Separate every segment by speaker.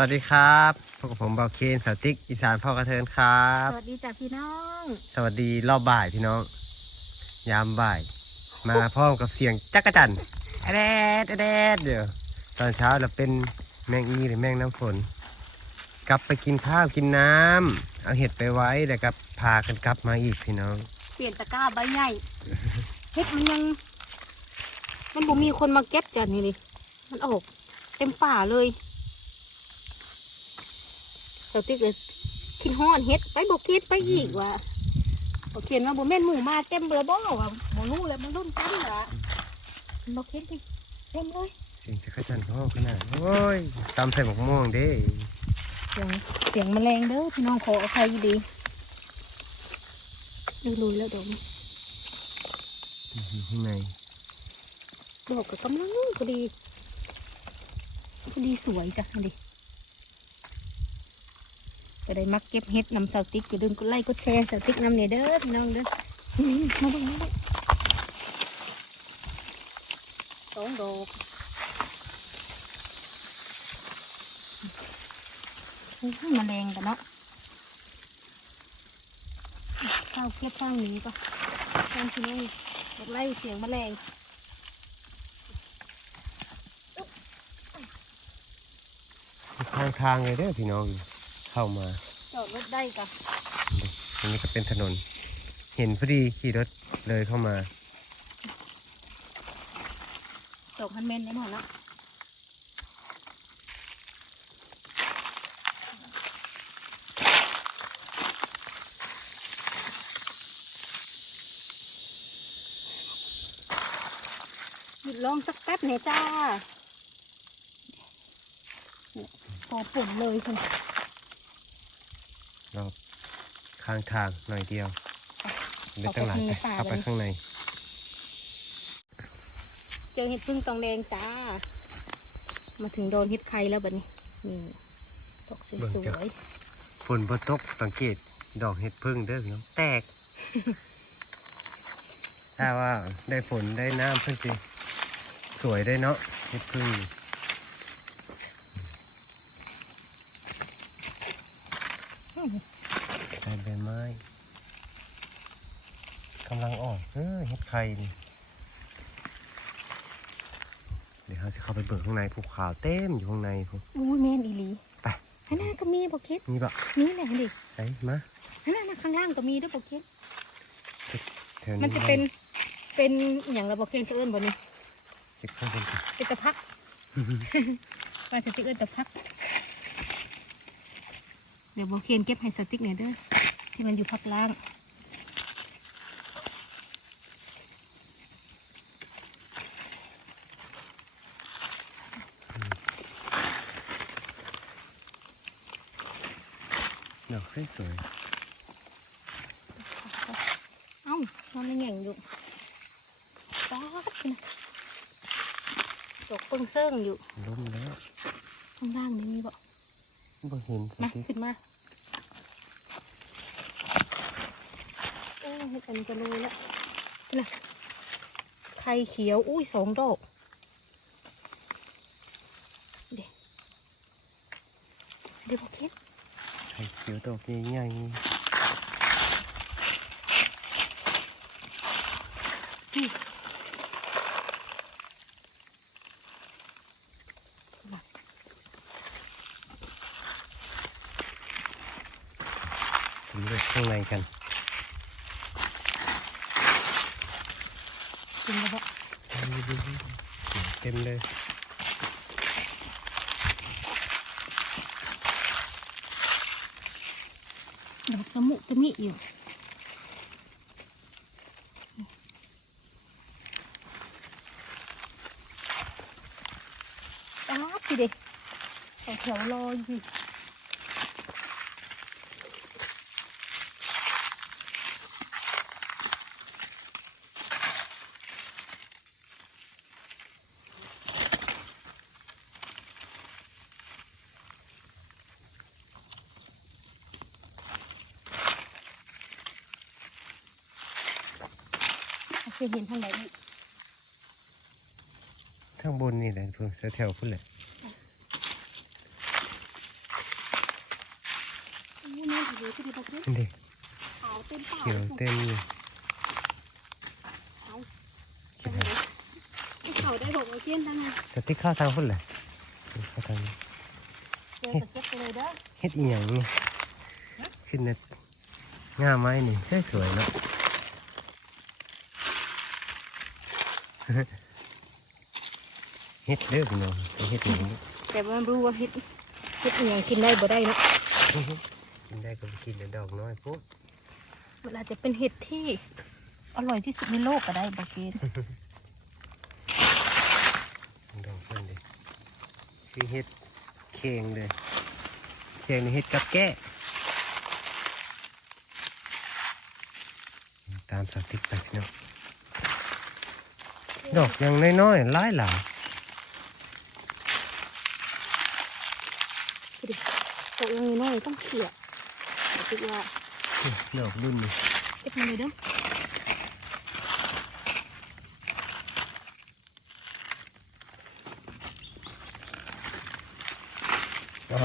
Speaker 1: วัสดีครับพบกับผมบอลเคนสาวติ๊กอีสานพ่อกระเทินครับ
Speaker 2: สวัสดีจ้ะพี่น้อง
Speaker 1: สวัสดีรอบบ่ายพี่น้อง ยามบ่าย มาพร้อมกับเสียงจักรจันทร์แดดแดดเดี๋ยวตอนเช้าเราเป็นแมงอีหรือแมงน้ำฝน กลับไปกินข้าวกินน้ำเอาเห็ดไปไว้แล้วก็พากันกลับมาอีกพี่น้อง
Speaker 2: เปลี่ยนตะกร้าใบใหญ่เฮ็ดมันยัง มันบ่มีคนมาเก็บจ้ะนี่ดิมันออก เต็มป่าเลย เจ้าติ๊กเลยกินฮ้อนเฮ็ดไปบอกเฮ็ดไปอีกว่ะบอกเขียนว่าบ่แม่นหมู่มาเต็มเบอร์บ่ว่ะบ่รู้แล้วมันรุ่นกันล่ะบอกเฮ็ดดิเต็มเลย
Speaker 1: เสียงจักรจันทร์เขาขนาดโอ้ยตำใส่หมกม่วงเด้
Speaker 2: เสียงเสียงแมลงเด้อพี่น้องขออภัยดีดูลุยแล้วดม
Speaker 1: อยู่ข้างใน
Speaker 2: ดอกก็กำลังพอดีพอดีสวยจ้ะดิ จะได้มักเก็บเฮ็ดนำสาวติ๊กอย่าลืมกดไลค์กดแชร์สาวติ๊กนำเนี่ยเด้อพี่น้องเด้อนี่มาบิ่งมาเบิ่งสองดอกโอ้ยแมลงกันเนาะข้าวเก็บข้างนี้ก็ข้างที่นี่กดไล่เสียงมาแมลง
Speaker 1: ข้างทางเลยเด้อพี่น้อง เข้ามา
Speaker 2: จอดรถได้จ้ะ
Speaker 1: ตรงนี้ก็เป็นถนน เห็นพอดีขี่รถเลยเข้ามา
Speaker 2: จบพันเมนได้หมดแล้วหยุดลองสักแป๊บเนี่ยจ้าเนี่ยพอปุ่มเลยคุณ
Speaker 1: รอบข้างทางหน่อยเดียวไม่ตั้งหลาย
Speaker 2: เข้าไป
Speaker 1: เข้าไป
Speaker 2: ข้างในป่า
Speaker 1: ข้างใน
Speaker 2: เจอเห็ดพึ่งตองแดงจ้า มาถึงโดนเห็ดไข่แล้วบัดนี้ นี่ดอกสวย
Speaker 1: ฝนบตกสังเกตดอกเห็ดพึ่งเด้อพี่น้องแตก ถ้าว่าได้ฝนได้น้ำเพิ่งสิสวยได้เนาะเห็ดพึ่ง
Speaker 2: ๆอืม
Speaker 1: ใบใบไม้ กำลังออกเออเห็ดไข่นี่เดี๋ยวเราจะเข้าไปเบิกข้างในภูเขาเต็มอยู่ข้างในพวก
Speaker 2: อุ้ยแม่นอีหลี
Speaker 1: ไป
Speaker 2: ข้างหน้าก็มีบอกเค็ด
Speaker 1: นี่ปะ
Speaker 2: นี่แหละดิ
Speaker 1: ไอ้มา
Speaker 2: ข้างหน้านะข้างล่างก็มีด้วยบอกเค็ด
Speaker 1: แถว
Speaker 2: มันจะเป็นเป็นอหย่างระบอกเค็ดเอิ้นบ่นี่
Speaker 1: เก็บข้างบนก่อน
Speaker 2: เป็นตะพักว่าสติ๊กเอิ้นตะพัก เดี๋ยวบอกเค็ดเก็บให้สติ๊กเนี่ยเด้อที่มันอยู่พักล่าง
Speaker 1: สวย
Speaker 2: เอ้ามันไม่แง่งอยู่ป๊าดนะดอกเปิ้งเซิ่งอยู่
Speaker 1: ๆล้มแล้ว
Speaker 2: ข้างล่างนี่มีบ่
Speaker 1: บ่เห็นส
Speaker 2: มา
Speaker 1: ติ๊ก
Speaker 2: ขึ้นมาโอ้ยอันนี้ก็รู้แล้วนะไข่เขียว อุ้ยสองดอกเดี๋ยวเดี๋ยวบอกเค็ด
Speaker 1: ไข่เขียวดอกใหญ่
Speaker 2: นี่มา
Speaker 1: ๆผมเลือกข้างในกัน
Speaker 2: กินแล้วบ่
Speaker 1: เต็มเลย
Speaker 2: ดอกส มุตะมิอยู่อ้าวพี่เด็กแถวรออยู่ เคยเห็นทางไหนนี่
Speaker 1: ข้างบนนี่แหละเพิ่งแถวๆพุ่นแหละ
Speaker 2: ดูที่ดีบอกนี่
Speaker 1: นี่ดิ
Speaker 2: ขาวเต็มปาก
Speaker 1: เขียวเต็มอยู่
Speaker 2: เอาจังเลยไอ้เขาได้บอกว่าเกี้ยนทั้งนั้น
Speaker 1: สติ๊กข้าวทางพุ่นแหละเข้าทางนี้
Speaker 2: เจอตะเก็บไปเลยเด้อ
Speaker 1: เฮ็ดอีหยังนี่ขึ้นเน็ตง่ามไม้นี่ใช่สวยเนาะ เฮ็ดเด้อพี่น้องไปเฮ็ดหยังนี่
Speaker 2: แต่ว่ารู้ว่าเฮ็ดเฮ็ดอหย่างกินได้บ่ได้เนาะ
Speaker 1: กินได้ก็ไปกินแต่ดอกน้อยปุ๊บ
Speaker 2: เวลาจะเป็นเห็ดที่อร่อยที่สุดในโลกก็ได้บอกเกณฑ์
Speaker 1: ดอกเพิ่นดิคือเฮ็ดเคียงเลยเคียงนี่เฮ็ดกับแก้ตามสติ๊กไปพี่น้อง ดอกยังน้อยๆหลายหลาย
Speaker 2: แต่ยังมีน้อยต้องเขี่ยคิดว่า
Speaker 1: ดอกรุ่นนี่
Speaker 2: เก็บมาเลยเด้อ
Speaker 1: อ๋อ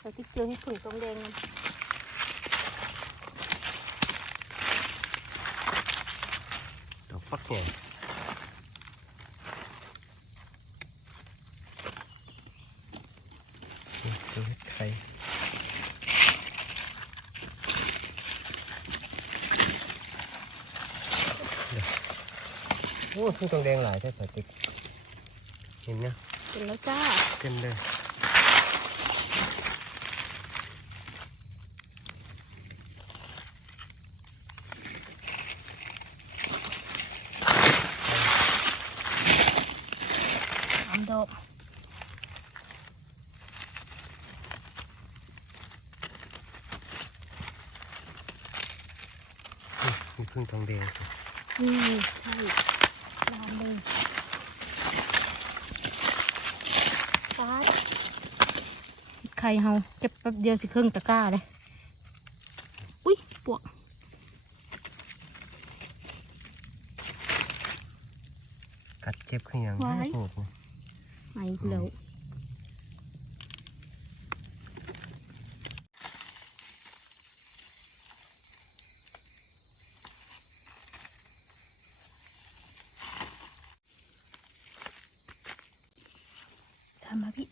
Speaker 2: แต่ที่เจอที่ถุงตรงแดงมัน
Speaker 1: ดอกฟักแก่นี่ดูเฮ็ดไข่เดี๋ยวโอ้ทุ่งตองแดงหลายแท้สติ๊กเห็นนะ
Speaker 2: เป็นแล้วจ้า
Speaker 1: เต็มเลย
Speaker 2: สามดอก
Speaker 1: มี พึ่งทองแดงสิ
Speaker 2: นี่ใช่ลามเลยฟาดไข่เฮาเก็บแป๊บเดียวสิครึ่งตะกร้าเลย อุ้ยปวก
Speaker 1: กัดเจ็บขึ้นยัง
Speaker 2: ไว้
Speaker 1: ไม่ถูกนี่
Speaker 2: มาอีกแล้ว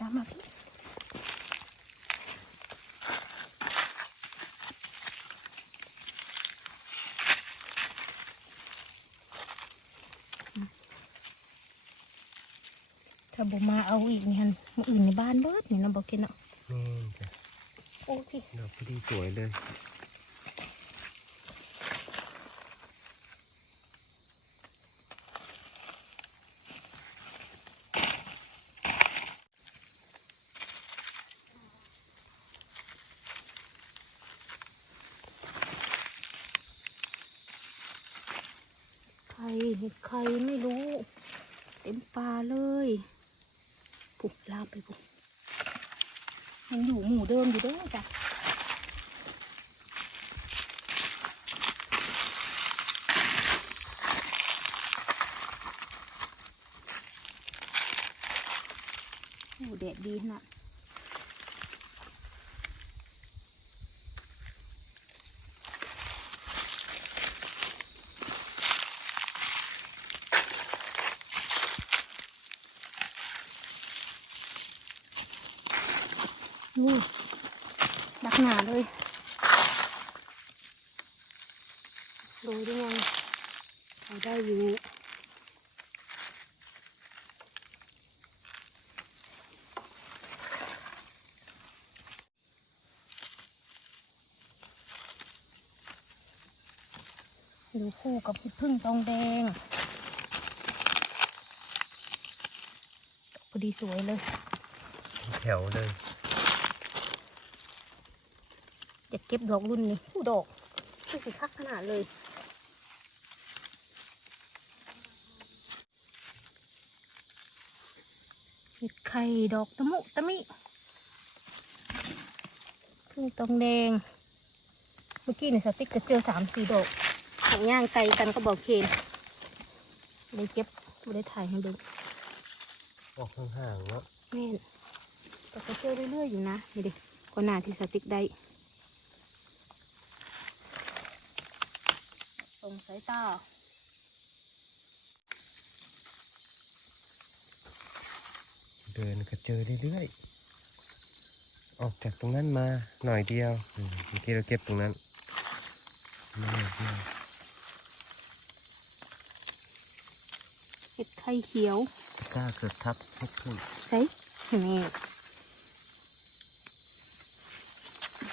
Speaker 2: ตา มมาพี่ตามมาพี่ถ้าบ่มาเอาอีกนี่ฮันมาอื่นในบ้านเบิดนี่นะบอกกินเนาะ
Speaker 1: นี่จ้ะ
Speaker 2: โอ้พี่
Speaker 1: ดอกพอดีสวยเลย
Speaker 2: ใครเห็ดใครไม่รู้ เต็มป่าเลยปุบลาไปปุบยังอยู่หมู่เดิมอยู่เด้อจ้ะโอ้แดดดีนะ นี่ดักหนาเลยดูได้ยังเอาได้อยู่ดูคู่กับพี่พึ่งทองแดงพอดีสวยเลย
Speaker 1: แถวเลย
Speaker 2: จะเก็บดอกรุ่นนี้ผู้ดอกคือสิคักขนาดเลยเห็ดไข่ดอกตะมุตะมิพึ่งตองแดง เมื่อกี้เนี่ยสติ๊กก็เจอสามสี่ดอกหางย่างไกลกันก็บอกเคนเลยเก็บไม่ได้ถ่ายให้ดู
Speaker 1: ออกห่างๆเนาะ
Speaker 2: แม่นแต่ก็เจอเรื่อยๆอยู่นะนี่ดิก็น่าที่สติ๊กได้ตร งสายตา
Speaker 1: เดินก็เจอเรื่อยๆ ออกจากตรงนั้นมาหน่อยเดียวอืมเมื่อกี้เราเก็บตรงนั้นมาหน่อยเดียว
Speaker 2: เห็ดไข่เขียว
Speaker 1: กล้าเกิดทับให้ขึ้น
Speaker 2: ใช่นี่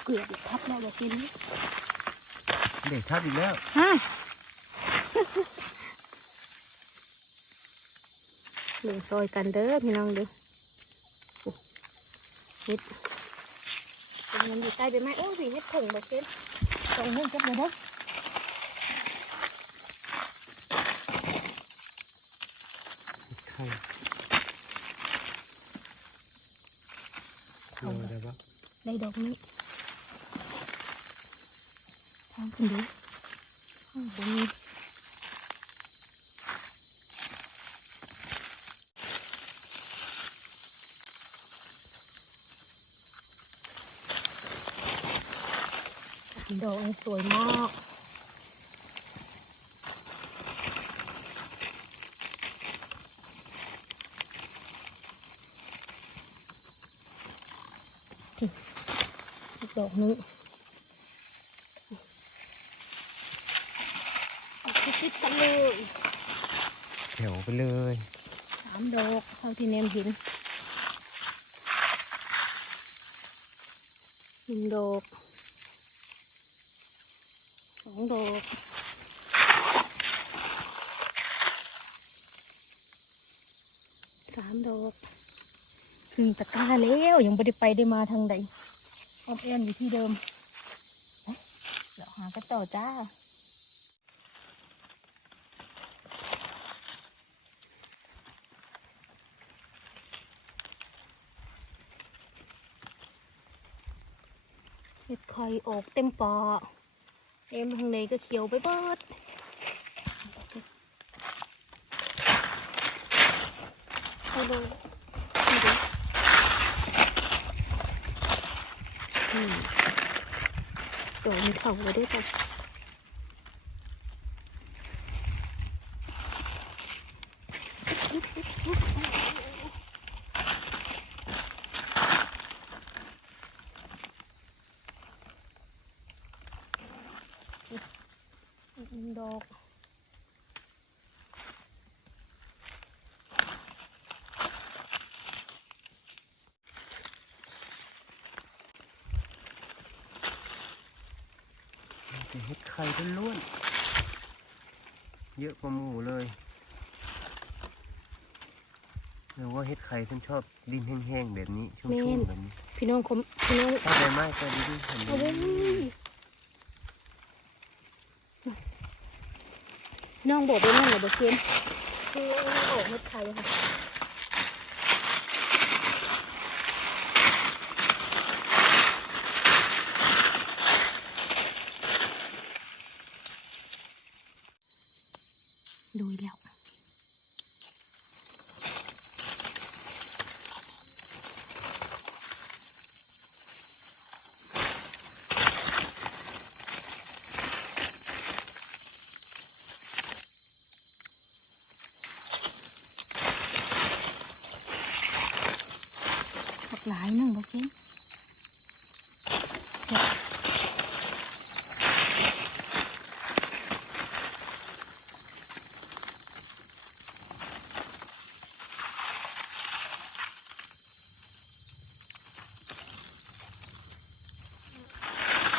Speaker 2: เกลือดทับแล้วบอกกิน
Speaker 1: เด็กทับอีกแล้ว
Speaker 2: ฮะเหลืองซอยกันเด้อพี่น้องเด้อโอ้เฮ็ดเป็นมันอยู่ใกล้ไปไหมโอ้ยเฮ็ดผงบอกกินตรงนี้จับเลยเด้อ
Speaker 1: ไข่เอาได้ปะ
Speaker 2: ได้ดอกนี้ทางขึ้นดูข้างบนนี้ ดอกนี้สวยมากอีกดอกนึงเอาคิดๆกันเลย
Speaker 1: แถวไปเลย
Speaker 2: สามดอกเท่าที่แนมเห็นหนึ่งดอกส องดอกสามดอกถึงตะกร้าแล้วยังไม่ได้ไปได้มาทางใดออมแอนอยู่ที่เดิมเดี๋ยวหากันต่อจ้าเห็ดไข่ออกเต็มปอ เอ็มทางในก็เขียวไปเบิดเอาเลยนี่ดิอืมโดนเข่าเลยได้ปะ นึ่งดอก
Speaker 1: แต่เห็ดไข่ล้วนๆเยอะกว่าหมูเลยหรือว่าเห็ดไข่ฉันชอบดินแห้งๆแบบนี้ชุ่มๆแบบนี้
Speaker 2: พี่น้องคมพี่น้อง
Speaker 1: ถ้าใบไม้ก็ดีๆเห็นไหม
Speaker 2: เอาไว้ น้องบอกไปนั่นเหรอบอกเกมคือเออกเม็ดไข่ค่ะดูแล้ว บักหลายหนึ่งบักเอง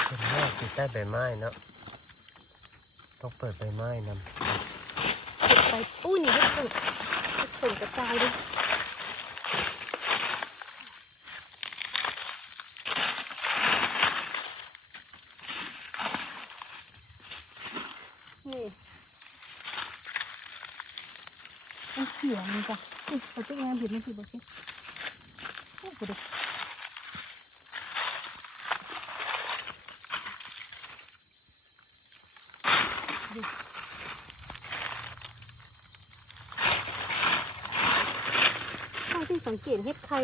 Speaker 1: เป็นแรก ติดใต้ใบไม้นะต้องเปิดใบไม้นำ
Speaker 2: เก็บไปอุ้ยนี่ลูกส่งส่งกระจายด้วยนี่ไอเขียวนี่จ้ะอุ้ยเขาจะงานเห็นมันคือบักเองโอ้โหเด็ก เท่าที่ สังเกตเห็ดไข่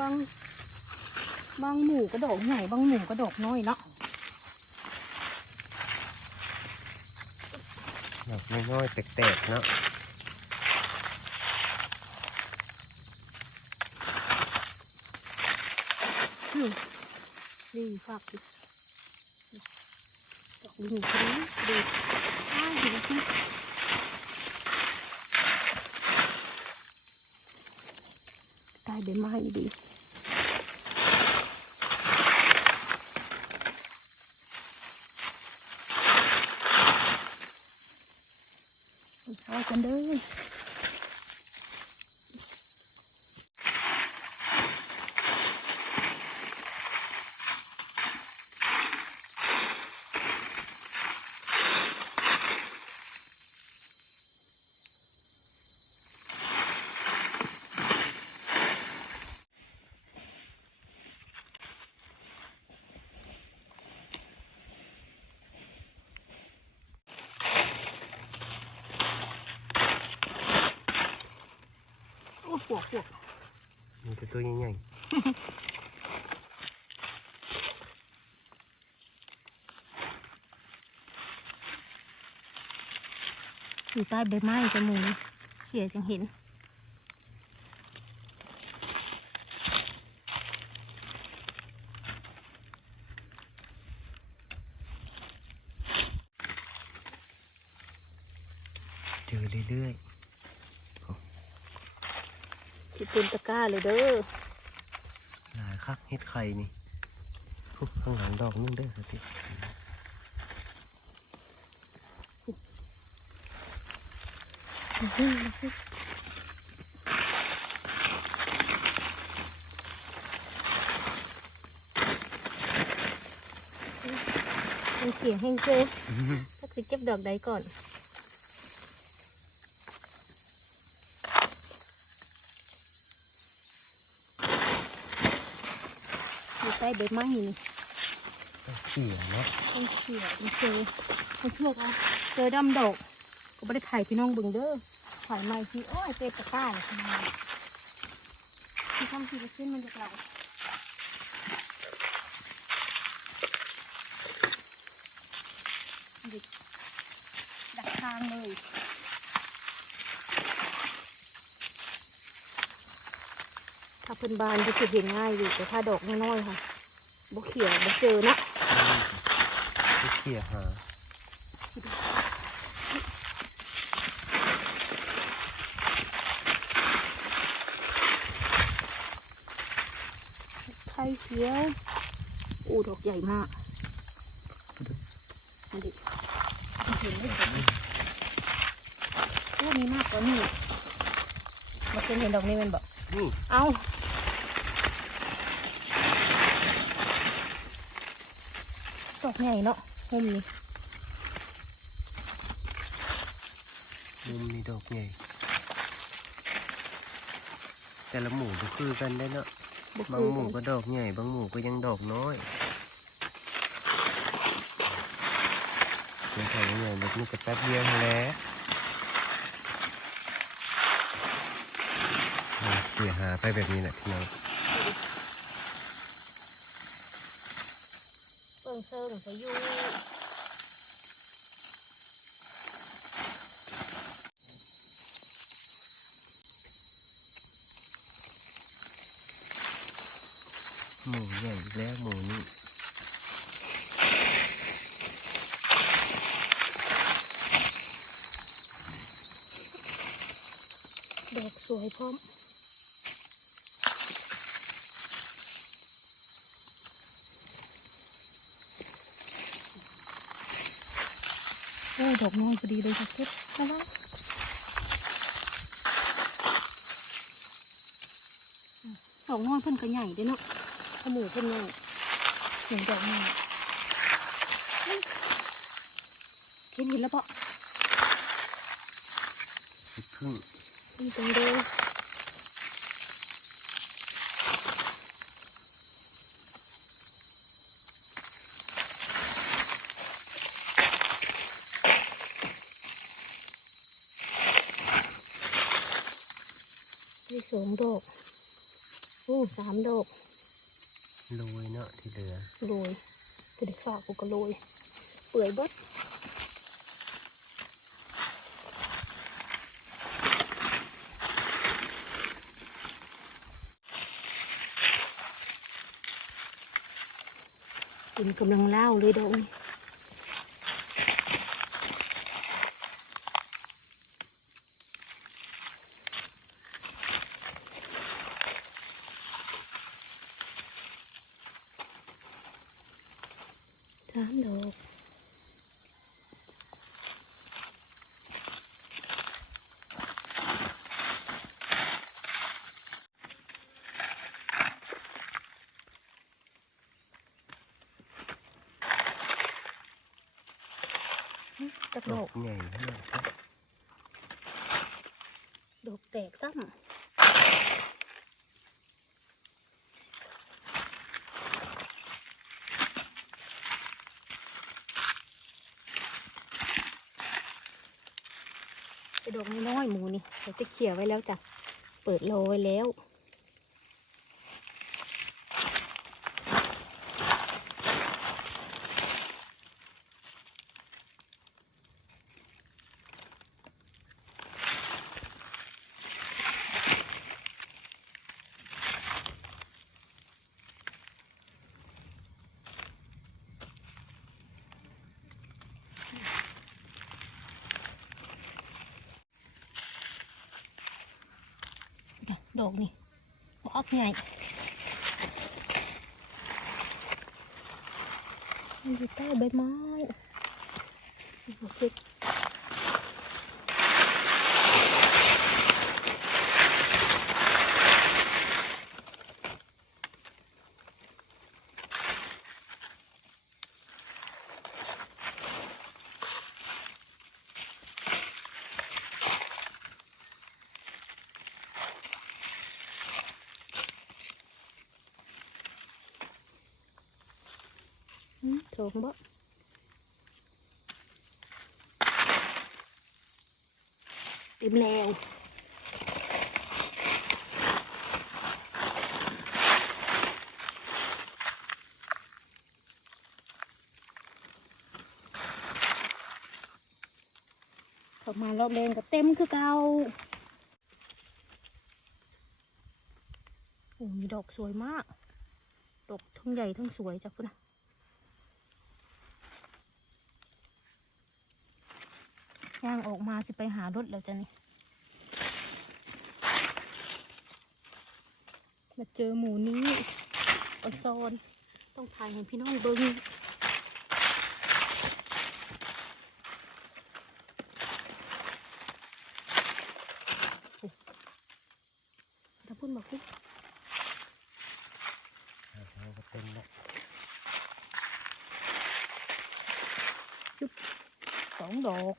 Speaker 2: บางบางหมูกระดอกใหญ่บางหมูกระดอกน้อยเนาะ
Speaker 1: ดอกน้อยๆแตกๆเนาะ
Speaker 2: อืมดีฝากดิดอกลิงคนนี้ดีอ้าวดีสิายใบไม้ดีเอากันเด้อ โอ้ปวกปวก
Speaker 1: มีแต่ตัวใหญ่
Speaker 2: อยู่ใต้ใบไม้จะมูเสียจังเห็น
Speaker 1: ๆเจอเรื่อย
Speaker 2: ที่เป็นตะกร้าเลยเด้อ
Speaker 1: ๆหลายคักเฮ็ดไข่นี่ทุกข้างหลังดอกนึงเด้อสติ
Speaker 2: มันเสียงแห้งเจอถ้าคือเก็บดอกใดก่อน อยู่ใต้ใบไม้นี่
Speaker 1: เขี่ยเนาะ
Speaker 2: ต้องเขี่ยมันเจอมันเชือกเอาเจอดำดอกก็ไม่ได้ถ่ายพี่น้องเบิ่งเด้อถ่ายไม่ที่โอ้ยเตะตะกร้าเลยที่ทำที่กระชิ้นมันจะเก่าดิดักทางเลย ถ้า เพิ่นบานจะสิเห็นง่ายอยู่แต่ถ้าดอกน้อยๆค่ะบ่เขียวบ่เจอนะ
Speaker 1: ไปเขี่ยหา
Speaker 2: ไข่เขียวอู้ดอกใหญ่มากอันนี้เห็นไหมอู้มีมากกว่านี่มาเคยเห็นดอกนี้แมันบอก
Speaker 1: นี่
Speaker 2: เอา ดอกใหญ่เนาะหุ่มนี่
Speaker 1: มุมนี่ดอกใหญ่ แต่ละหมูก็คือกันได้เนาะ
Speaker 2: บ่
Speaker 1: บาง
Speaker 2: คือ
Speaker 1: หมู
Speaker 2: กัน
Speaker 1: ก็ดอกใหญ่ บางหมูก็ยังดอกน้อยเป็นไข่ใหญ่แบบนี้ก็แป๊บเดียวเท่านั้นแหล้วเขี่ยหาไปแบบนี้แหละพี่น้อง
Speaker 2: เพิ่งเซิงจะอยู่
Speaker 1: หมูใหญ่อีกแล้วหมูนี่
Speaker 2: ดอกสวยพร้อมโอ้ย ดอกน้อยพอดีเลยค่ะเพชรนะวะดอกน้อยเพิ่นก็ใหญ่เด้เนาะขมูเพิ่นใหญ่เห็นดอกน้อยเฮ้ยเห็นเห็นแล้วปะ
Speaker 1: สิพึ่ง
Speaker 2: นี่ตรงเดีย องดอกโอ้สามดอก
Speaker 1: โรยเนาะที่เหลือ
Speaker 2: โรยกูได้ฝากกูก็โรยเปื่อยเบิดกินกำลังเล่าวเลยดอกนี่ สามดอก จัก
Speaker 1: ด
Speaker 2: ด
Speaker 1: อ
Speaker 2: อก ก
Speaker 1: ใหญ่มากครับ
Speaker 2: ดอกแตกซ้ำไอ้ ดอกน้อยหมูนี่เราจะเขี่ยไว้แล้วจ้ะ เปิดโลไว้แล้ว ดอกนี่ ออกไงมันอยู่ใต้ใบไม้โองบ่เต็มแล้วเข้ามารอบแรงก็เต็มคือเก่าโอ้มีดอกสวยมาก ดอกทั้งใหญ่ทั้งสวยจ้ะพุ่นนะ ย่างออกมาสิไปหารถแล้วจ้ะนี่มาเจอหมูนี้ออนซอนต้องถ่ายให้พี่น้องเบิ้งโอ้ถ้าพูดมาคุก
Speaker 1: เราก็เป็นละ
Speaker 2: สองดอก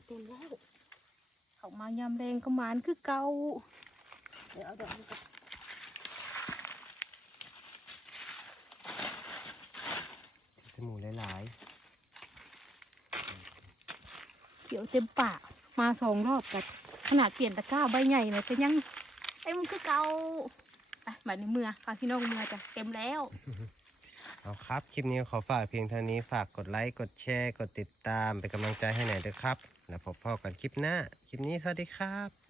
Speaker 2: เต็มแล้วเต็มแล้วเขามายามแรงก็หมานคือเก่าเดี๋ยวเอาดอกนี้ก่อน
Speaker 1: สมูหลาย
Speaker 2: เขียวเต็มปากมาสองรอบแต่ขนาดเปลี่ยนตะกร้าใบใหญ่เลยแต่ยังเต็มคือเก่าไปบัดในเมือพาพี่น้องเมือจ้ะเต็มแล้ว
Speaker 1: ๆเอาครับ คลิปนี้ขอฝากเพียงเท่านี้ฝากกดไลค์ กดแชร์ กดติดตามเป็นกำลังใจให้หน่อยด้วยครับ แล้วพบพ่อกันคลิปหน้า คลิปนี้สวัสดีครับ